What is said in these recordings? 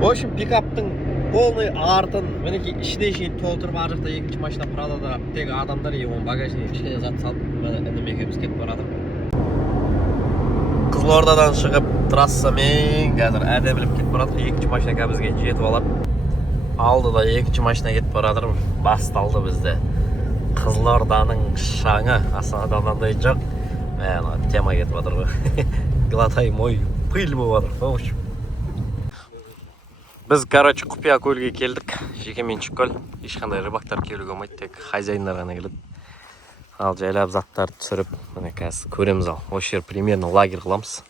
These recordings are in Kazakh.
В общем, пикаптың полный артын мінекей ішіне шейін толтырып, ар жақта екінші машина Прадода тек адамдар, оның багажіне кішкене зат салып, інім екеуміз кетіп барады. Қызылордадан шығып трассамен қазір әдеміліп кетіп барады. Екінші машина бізге жетіп алады. Алдыда екінші машина кетіп барады. Басталды бізде. Қызылорданың шаңы. Астанадан жоқ. Тема кетіп жатыр ғой. Глотай мой пыль болып жатыр. Біз, құпия көлге келдік. Жекеменшік көл. Ешқандай рыбактар келуге болмайды, тек хозяиндар ғана келеді. Ал жайлап заттарды түсіріп, міне қазір көреміз ал. Осы жер примерно лагерь қыламыз.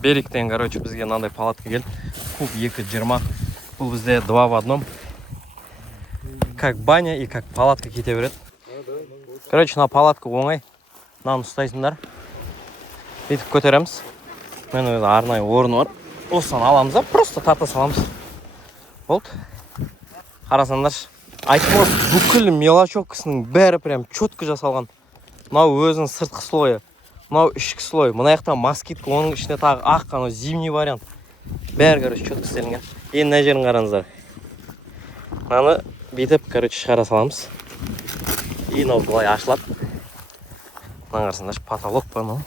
Беріктен, бізге мынандай палатка келді. Куб 2.20. Бұл бізде 2 в 1. Как баня и как палатка кете береді. Мына палатка оңай. Мынаны ұстайсыңдар. Бүйтіп көтереміз. Мен арнайы орны бар. Осыны аламыз да, просто тарта саламыз. Болды. Қарасаңдар, айтып бүкіл мелочевкасының бәрі прям четко жасалған. Мынау өзінің сыртқы слойы, мынау ішкі слой. Мына жақта москитка, оның ішіне тағы ақ, зимний вариант. Бәрі, четко істелінген. Енді мына жерін қараңыздар. Мынаны бүйтіп, шығара саламыз. И мынау былай ашылады. Мына қарасаңдар, потолок па мынау.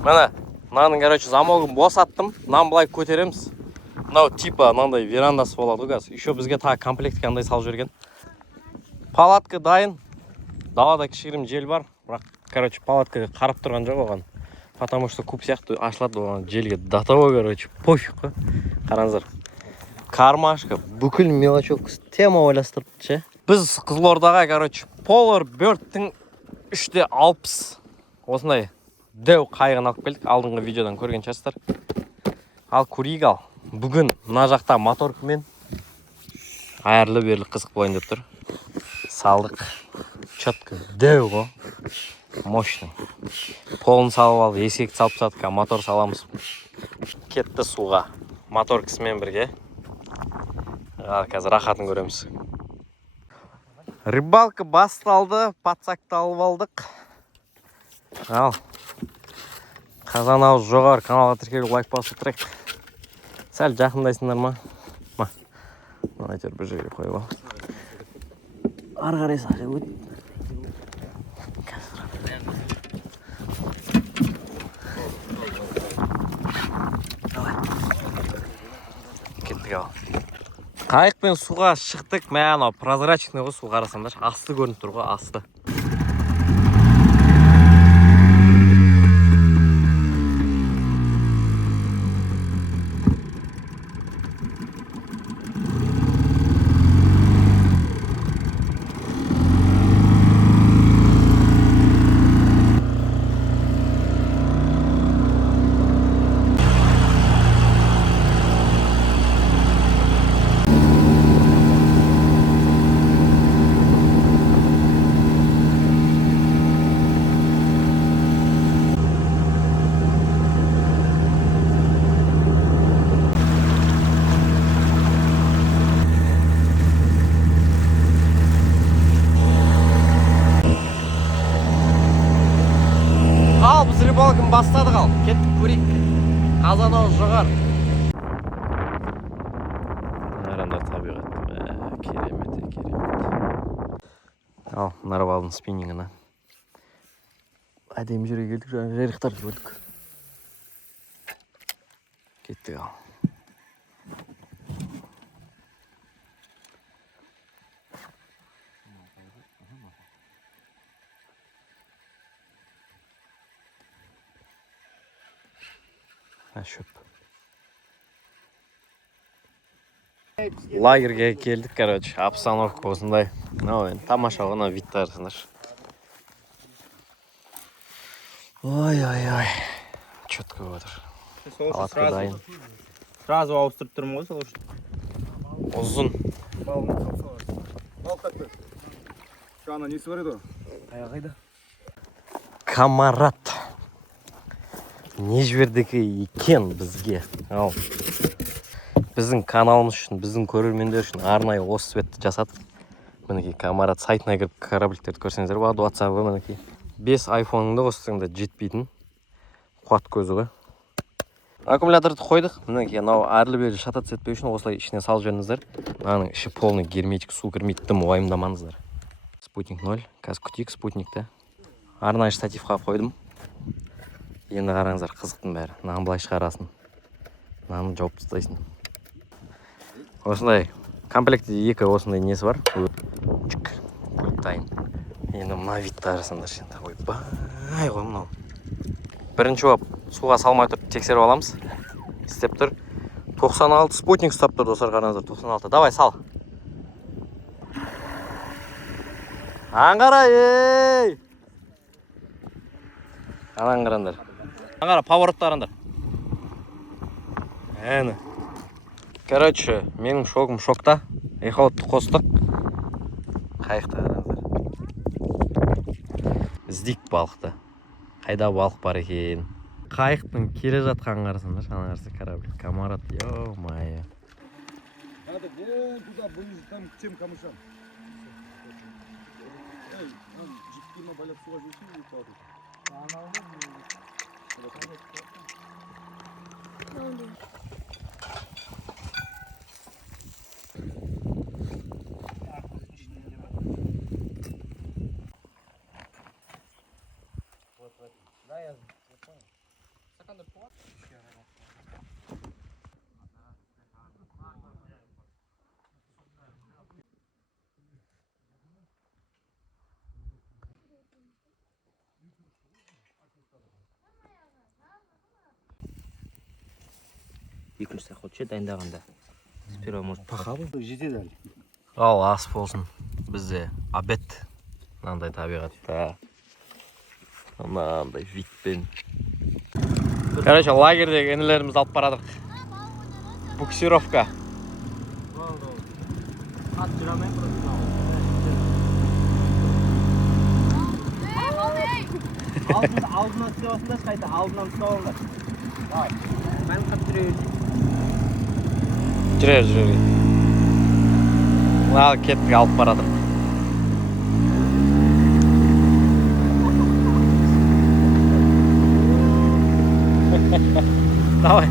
Мына мынаның, замогын босаттым. Мынаны былай көтереміз. Мынау типа мынандай верандасы болады ғой. Еще бізге тағы комплект қандай салып жіберген. Палатка дайын. Далада кішігірім жел бар. Бірақ, палаткаға қарап тұрған жоқ оған. Потому что куб сияқты ашылады оған желге. До того, пофиг қой. Қараңыздар. Кармашка, бүкіл мелочевкасы тема ойластырып ше. Біз Қызылордаға, Polar Bird'тің 3.60 осындай дәу қайығын алып келдік. Алдыңғы видеодан көрген шығарсыздар. Ал көрейік ал. Бүгін мына жақта моторкамен айырлы берлік қызық болайын деп тұр. Салдық. Четко дәу ғой. Мощный. Полын салып алып, есекті салып садық, мотор саламыз. Кетті суға. Моторкасымен бірге. Қазір рахатын көреміз. Рыбалка басталды, пацакты алып алдық. Ал. Қазан ауыз жоғар, каналға тіркеліп лайк басып тұрайық. Сәл жақындайсыңдар ма? Айтыр бір жерге қойып ал. Ары қарай сақы өт. Кеттік ал. Қайықпен суға шықтық. Мән прозрачный ғой, су қарасаңдар. Асты көрініп тұр ғой, асты. Ал, біз рыбалканы бастадық ал. Кеттік көрейік. Қазан ауыз жоғар. Наранда табиғат. Керемет. Ал, нарвалдың спиннингіна. Әдемі жерге келдік, жарықтарды көрдік. Кеттік ал. Шөп. Лагерге келдік, обстановка осындай. Тамаша ғана виттар сындар. Ой-ой-ой. Четко отыр. Палатка дайын. Сразу ауыстырып тұрмын ғой, сол үшін. Ұзын. Бал такой. Шана несі бар еді? Қайда? Камарат. Не жібердікі екен бізге. Ал. Біздің каналымыз үшін, біздің көрермендер үшін арнайы осы светті жасадық. Мінекей Камарат сайтына кіріп корабликтерді көрсеңіздер болады. WhatsApp-ға мінекей. 5 iPhone-ыңды қоссаң да жетпейтін қуат көзі ғой. Аккумуляторды қойдық. Мінекей, мынау әрлі-берлі шататься етпеу үшін осылай ішіне салып жіберіңіздер. Мынаның іші полный герметик, су кірмейді, дым уайымдамаңыздар. Спутник 0. Қазір күтейік спутникті. Арнайы штативқа қойдым. Енді қараңыздар, қызықтың бәрі. Мынаны былай шығарасын. Мынаны жауып тастайсың. Осындай комплектте 2 осындай несі бар. Пульт дайын. Енді мына вид қарасаңдар енді. Ойбай ғой мынау. Бірінші болып суға салмай тұрып тексеріп аламыз. Істеп тұр. 96 спутник ұстап тұр, достар, қараңыздар. 96. Давай, сал. Аңғара, ей! Аңғарандар. Аңғара, поворотты Әні. Короче, менің шогым шокта. Эхолотты қостық. Қайықты қараңыздар. Іздейік балықты. Қайда балық бар екен. Қайықтың келе жатқан қарасыңдар. Ана қарсы корабль. Камарат, ё-моё. Надо вон туда, ближе там к тем камышам. Эй, он жидкий балет суға жейсің бе қалды? Екінші сақот ше дайындағанда. Сперва может пахабы. Жетеді әлі. Ал ас болсын. Бізде обед. Мынандай табиғатта. Мынандай видпен. Короче, лагердегі інілерімізді алып барадық. Буксировка. Ат жүрамай алдынан түсіп алсыңдар, қайта алдынан түсіп алыңдар. Давай. Мен қап Жүрер. Мына кеттік алып барадық. Давай.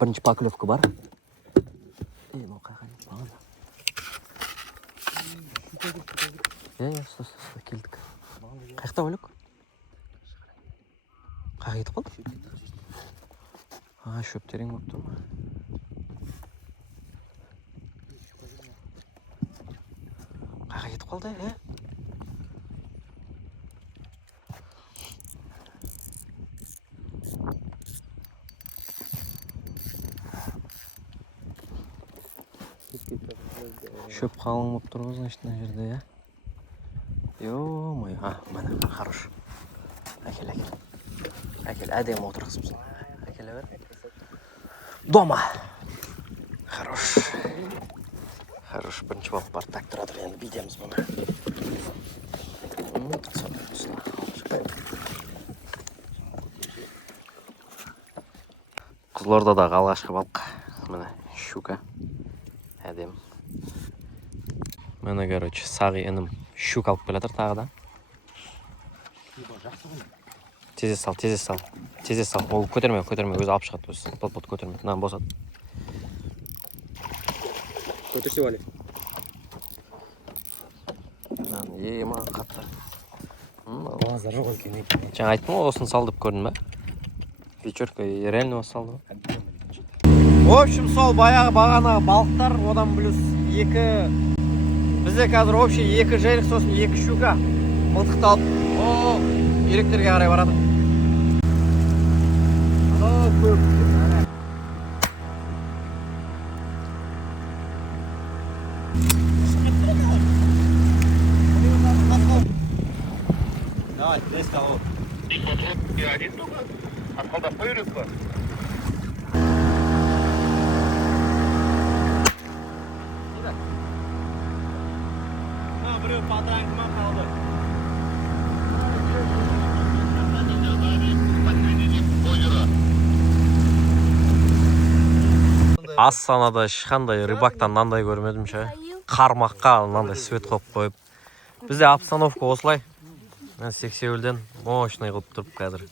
Бірінші поклевка бар. Мынау қайған. Стой, келдік. Қайықта өлік? Қайық етіп қалды? Шөптерің болып тұр ма? Қайық етіп қалды, Шөп қалың болып тұр ғой, значит, мына жерде, Ё-моё, міне, хорош. Әкел, әдемі отырғызыпсың. Әкеле бер. Дома. Хорош, бірінші болып бар. Так тұрадыр, енді бейдеміз бұны. Қызылордадағы алғашқы балық. Міне, щука. Әдем. Мені, короче, сағи інім щук алып келатыр тағы да. Тезе сал. Ол көтерме, өзі алып шығады. Бот көтерме. Мынаны босат. Көтерсе вали. Мынаны маған қатты. Лазар жоқ екен. Жаңа айттым ғой, осыны сал деп көрдің бе? Вечерка реально осы салды ғой. В общем, сол баяғы бағанағы балықтар, одан плюс 2... Бізде қазір общий 2 жайрық, сосын 2 щука. Мылтықты алып, иректерге қарай барады. Көп. Давай, здесь кого? Я один только? Откуда поверится? Біреу патранкіма қалды. Астанада ешқандай рыбактан мынандай көрмедім ше. Қармаққа мынандай свет қойып қойып. Бізде обстановка осылай. Мен сексеуілден мощный қылып тұрып қазір.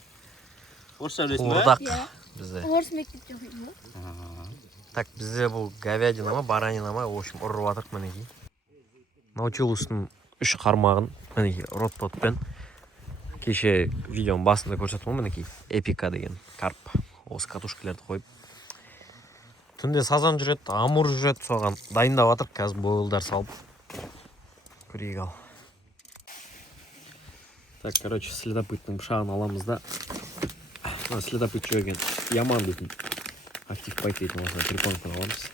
Орысша білесің бе? Қуырдақ Иә. бізде. Орыс мектепте оқимын. Так, бізде бұл говядина ма, баранина ма, в общем, ұрып жатырық мінекей. Наутилустың 3 қармағын мінекей рот-потпен кеше видеоның басында көрсеттім ғой мінекей. Эпика деген карп. Осы катушкаларды қойып. Түнде сазан жүреді, амур жүреді, соған дайындап жатырық. Қазір бойлдар салып. Көрейік ал. Так, короче, следопыттың пышағын аламыз да. Следопыт жүрген яман дейтін. Актив пайт дейтін осыны припонканы аламыз.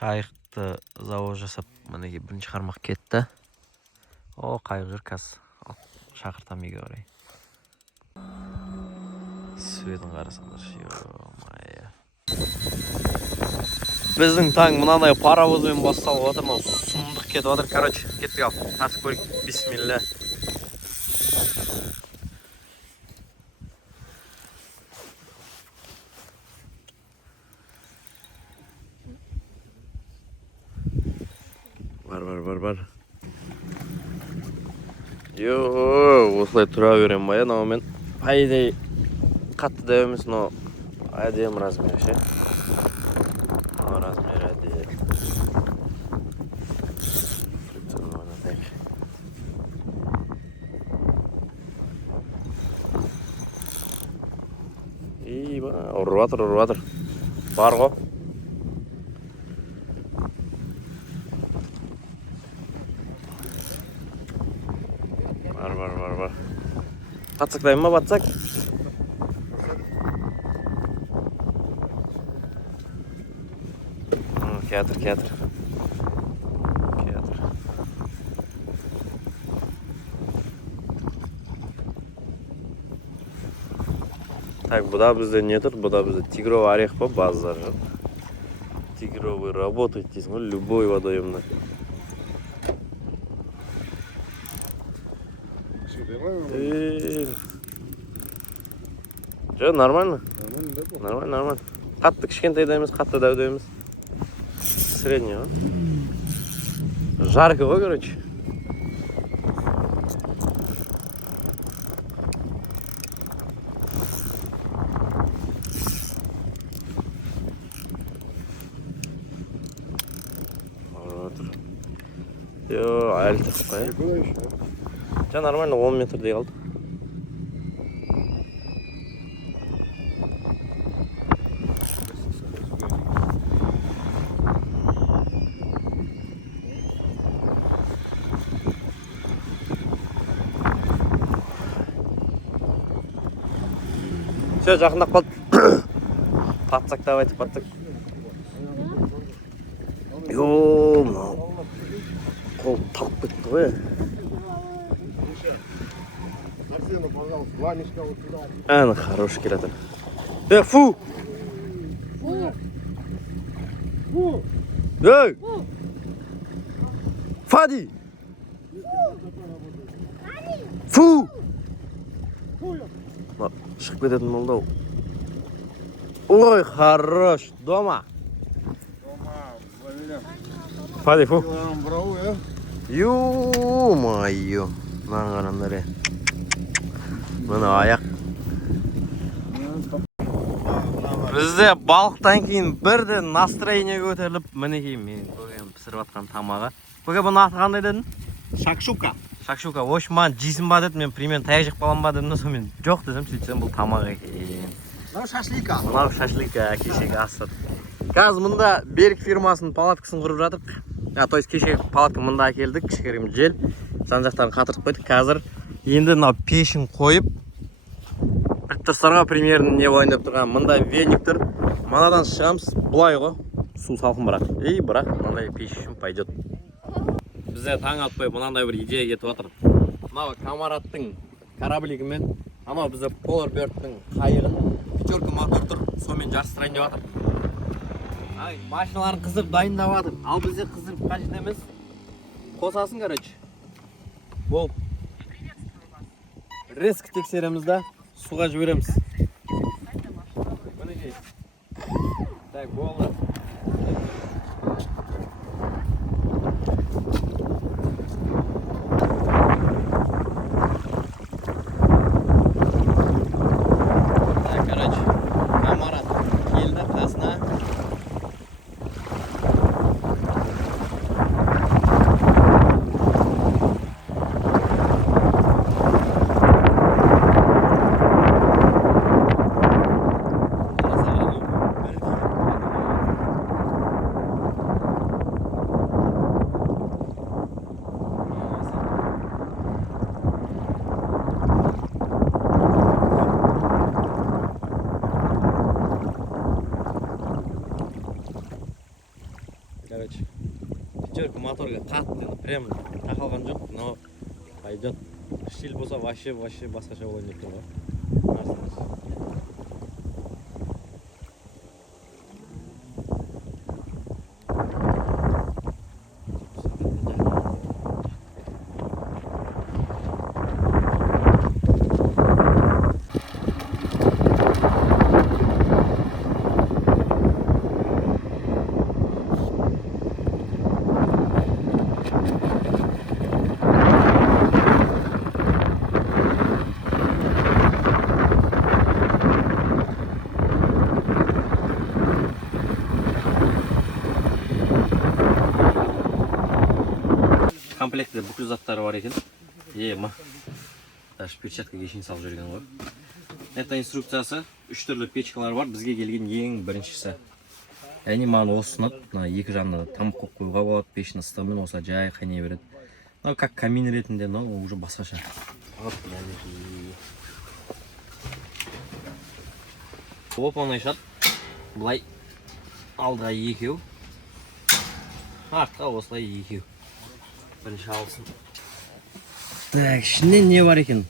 Қайықты завод жасап, мінеге бірінші қармақ кетті. О, қайық жүр қазір. Шақыртам еге орай. Светін қарасаңдар, ё-майя. Біздің таң мынандай паровозбен басталып отыр, мынау сұмдық кетіп отыр. Короче, кеттік ал. Тасып көрейік. Бисмилля. Бар. Осылай тұра берем ба, мен пайдай қатты да емес, но әдем размер ше. Размер әдем. Ұрып жатыр. Бар ғой. Бар. Батсак дайын ма, батсак? Кеатыр. Так, бұда бізде не тұр? Бұда бізде тигровый орех па, базар жоқ. Тигровый работает дейсің ғой, любой водоемда. Жоқ, нормально. Нормально. Қатты кішкентайда емес, қатты дәуде емес. Средний ғой. Жарко ғой, короче. Әлі тұқып қой. Жа, нормально, 10 метрдей қалды. Все, жақындап қалды. Батсак, давайте, батсак. Мынау қол талып кетті ғой. Әні хороший келатыр. Фу! Эй! Фади! Фу! Шығып кететін болды ау. Ой, хорош! Дома! Фади, фу! Ё-майо! Мынаны қараңдар е. Мына аяқ. Бізде балықтан кейін бірден настроение көтеріліп, мінекей мен көкем пісіріп атқан тамаға. Көке, бұны аты қандай дедің? Шакшука. Шакшука. В общем, маған жейсің ба деді, мен примерно таяқ жеп қалам ба дедім, сонымен жоқ десем, сөйтсем бұл тамақ екен. Мынау шашлика кешегі асы. Қазір мұнда Берік фирмасының палаткасын құрып жатырық. То есть кешегі палатка мұнда әкелдік, кішкерім жел. Сан жақтарын қатырып қойдық. Қазір енді мынау пешін қойып, предтостарға примерно не болайын деп тұрған. Мұнда веник тұр. Манадан шығамыз, бұлай ғой. Су салқын бірақ. Бірақ мынандай пеш үшін пойдет. Бізде таң атпай мынандай бір идея кетіп отыр. Мынау Камараттың кораблигімен, анау бізде Polar-Bird'тің қайығын, пятерка мотор тұр, сонымен жарыстырайын деп жатыр. Машиналарын қыздырып дайындап жатыр. Ал бізде қыздырып қажет емес. Қосасын, короче. Болып. Резк тексереміз да, суға жібереміз. Мінекей. четверка моторға қатты прям тақалған жоқ, но пойдет. Штиль болса вообще басқаша болайын деп тұр ғой. Комплектте бүкіл заттары бар екен. Даже перчаткаға шейін салып жүрген ғой. Это инструкциясы, 3 түрлі печкалар бар. Бізге келген ең біріншісі. Әне маған осы ұнады. Екі жағына тамақ қойып қоюға болады. Пештің ыстығымен болса жай қайнай береді. Как камин ретінде, но уже басқаша. Оп-оңай шат. Бұлай алдыға екеу. Артқа осылай екеу. Бірінші алсын. Так, ішінде не бар екен?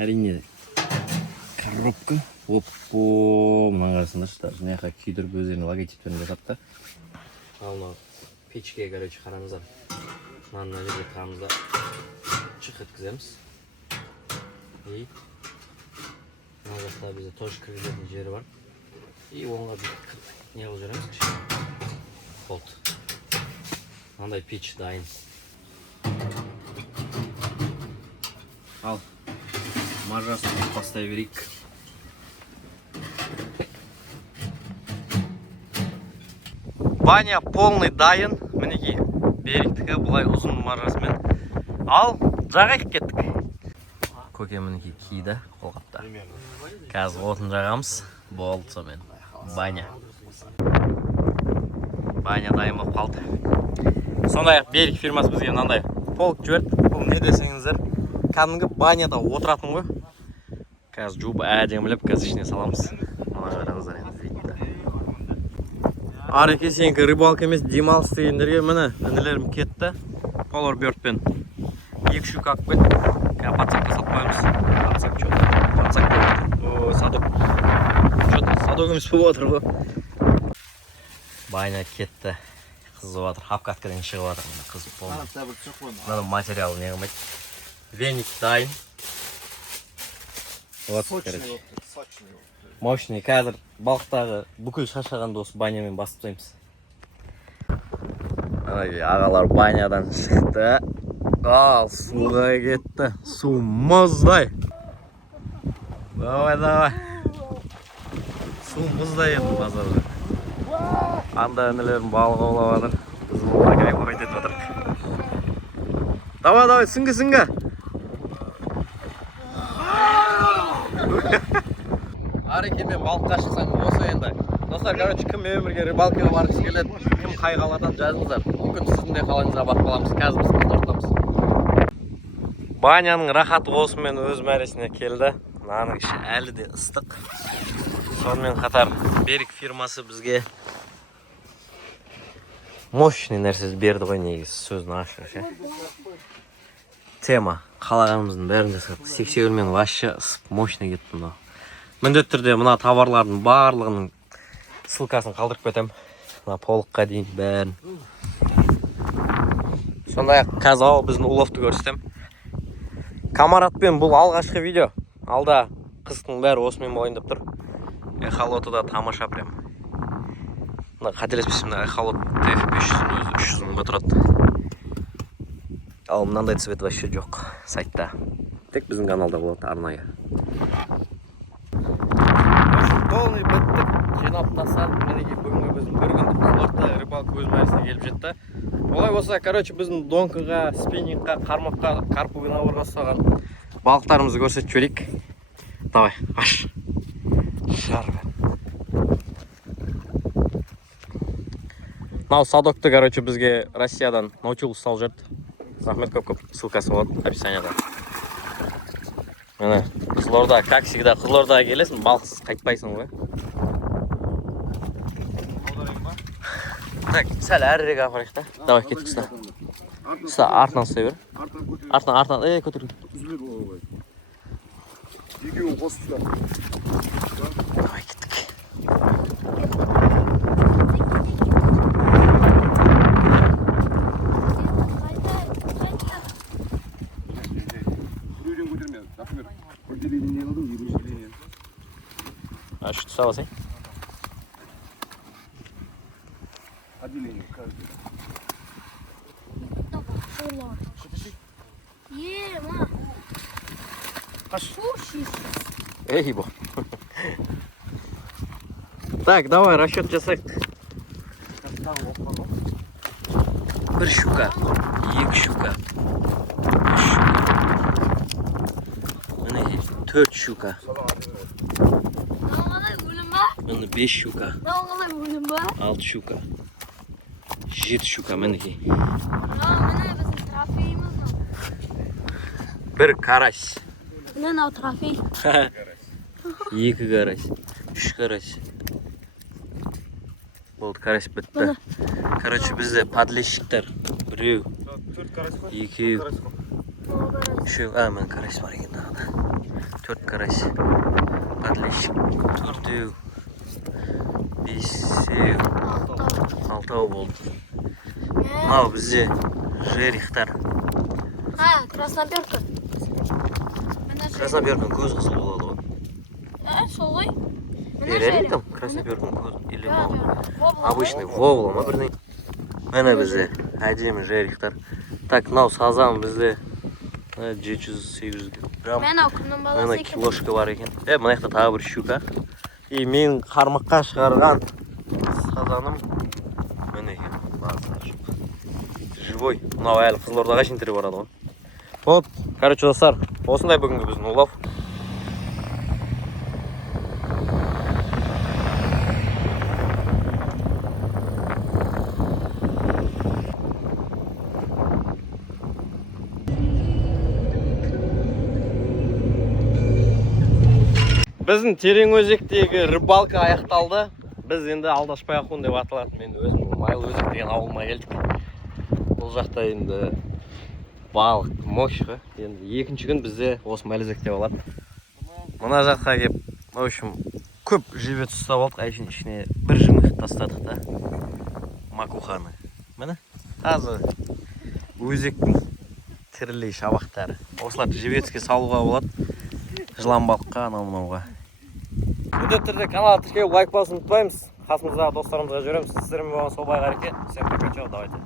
Әрине коробка. Оппо, мұнан қарасыңдаршы, даже мына жаққа күйдіріп өздерінің логотиптерін жасапты. Ал мына печкеге, короче, қараңыздар. Мына жерге тығамызда шық еткіземіз. И мына жақта бізде тоже кіргізетін жері бар. И оңға не қылып жүреміз кішкене. Болды. Мынандай пеш дайын. Ал, маржасын бастай берейік. Баня полный дайын. Мінеки, беріктігі бұлай ұзын маржасымен. Ал, жағайық кеттік. Көке мінеки киді қолғапта. Қазір отын жағамыз. Болды сомен. Баня. Баня дайын болып қалды. Сондай берік фирмасы бізге мынандай полк жіберді. Бұл не десеңіздер, кәдімгі баняда отыратын ғой. Қазір жуып әдемілеп қазір ішіне саламыз. Мына қараңыздар енді видно. Ареке сенікі рыбалка емес, демалыс дегендерге міне інілерім кетті. Олар бертпен 2 шүк ақпен. Қазір подсакқа салып қоямыз. Подсак что? Подсак болды. О, садок. Что-то садок емес болып отыр ғой. Баня кетті. Қызып отыр. Апкаткадан шығып отыр. Қызып болды. Мына материал не қылмайды. Веник дайын. Вот, короче. Мощный. Қазір балықтағы бүкіл шашағанды осы банямен басып тастаймыз. Ағалар банядан шықты. Ал, суға кетті. Су мұздай. Давай. Су мұздай еді базарда. Анда інілерін балық аулап жатыр. Біз болға кай қойт етіп отырық. Давай, сүңгі. Арекемен балыққа шықсаң осы енді. Достар, короче, кім өмірге рыбалкаға барғысы келеді, кім қай қаладан жазыңыздар. Мүмкін сіздің де қалаңызға барып қаламыз. Қазір біз қыздартамыз. Баняның рахаты осымен өз мәресіне келді. Наның іші әлі де ыстық. Сонымен қатар берік фирмасы бізге мощный нәрсе берді ғой, негізі сөзін ашық. Тема қалағанымыздың бәрін жасадық. Сексеуілмен вообще мощный кетті мынау. Міндетті түрде мына товарлардың барлығының ссылкасын қалдырып кетем. Мына полыққа дейін бәрін. Сондай-ақ қазір біздің уловты көрсетем. Камаратпен бұл алғашқы видео. Алда қыстың бәрі осымен болайын деп тұр. Эхолотыда тамаша прям. Қателеспесем, эхолот TF500 өзі 300 мыңға тұрады. Ал мынандай цвет вообще жоқ сайтта. Тек біздің каналда болады арнайы. Полный біттік. Жинап тастадық. Мінеки бүгінгі біздің бір күндік қызылорда рыбалка өз мәресіне келіп жетті. Олай болса, короче, біздің донкыға, спиннингқа, қармаққа, карпуға набырға ұстаған балықтарымызды көрсетіп жіберейік. Давай, аш. Шар бер. Мынау садокты, короче, бізге Россиядан Наутилус салып жүрді. Рахмет көп, ссылкасы болады описанияда. Міне, Қызылорда, как всегда, Қызылордаға келесің, балықсыз қайтпайсың ғой. Так, сәл әрірек апарайық та. Давай кеттік ұста. Ұста артынан ұстай бер. Артынан, көтер. Екеуін қосып ұста. Давай кеттік. Біреуден көтерме. Например, отделение не қылдым, екінші отделение. Şu тұса басай. Отделение, каждый. Ема. Слушай. Эй, бо. Так, давай расчет жасайық. Бір щука, екі щука, үш щука. Міне 4 щука. Қалай өлім ба? Міне 5 щука, Қалай өлім ба? 6 щука, 7 щука мінекей. Міне біздің трофейіміз. Бір карась. Міне мынау трофей. 2 карась, 3 карась. Болды, карась бітті. Короче, бізде подлещиктер. Біреу, екеу, үшеу. Мен карась бар екен дағыда. 4 карась. Подлещик. 4-еу. 5-еу. 6-ау болды. Мынау бізде жерихтар. Красноперка. Красноперканың көз қызыл болады ғой. Сол ғой. Реально там красноперканың көз? Или обычный вобла ма бірдеңе? Міне бізде әдемі жерихтар. Так, мынау сазан бізде 700-800 грамм. Мен күннің баласы Мына екен. килошка бар екен. Мына жақта тағы бір щука. И мен қармаққа шығарған сазаным міне екен. Живой. Мынау әлі Қызылордаға шейін тірі барады ғой. Вот, короче, достар, осындай бүгінгі біздің улов. Біздің Тереңөзектегі рыбалка аяқталды. Біз енді Алдашбай Ахун деп аталатын, мен өзім Майлыөзек деген ауылыма келдік. Бұл жақта енді балық мощь ғой. Енді екінші күн бізде осы Майлыөзекте болады. Мына жаққа келіп, в общем, көп жебет ұстап алдық. Әйшін ішіне бір жымық тастадық та. Макуханы. Міне, тазы өзектің тірілей шабақтары. Осыларды жебетке салуға болады. Жылан балыққа, анау-мынауға. Міндетті түрде каналға тіркеліп лайк басуды ұмытпаймыз. Қасымыздағы достарымызға жібереміз. Сіздермен болған сол бай қареке. Всем пока, чао, давайте.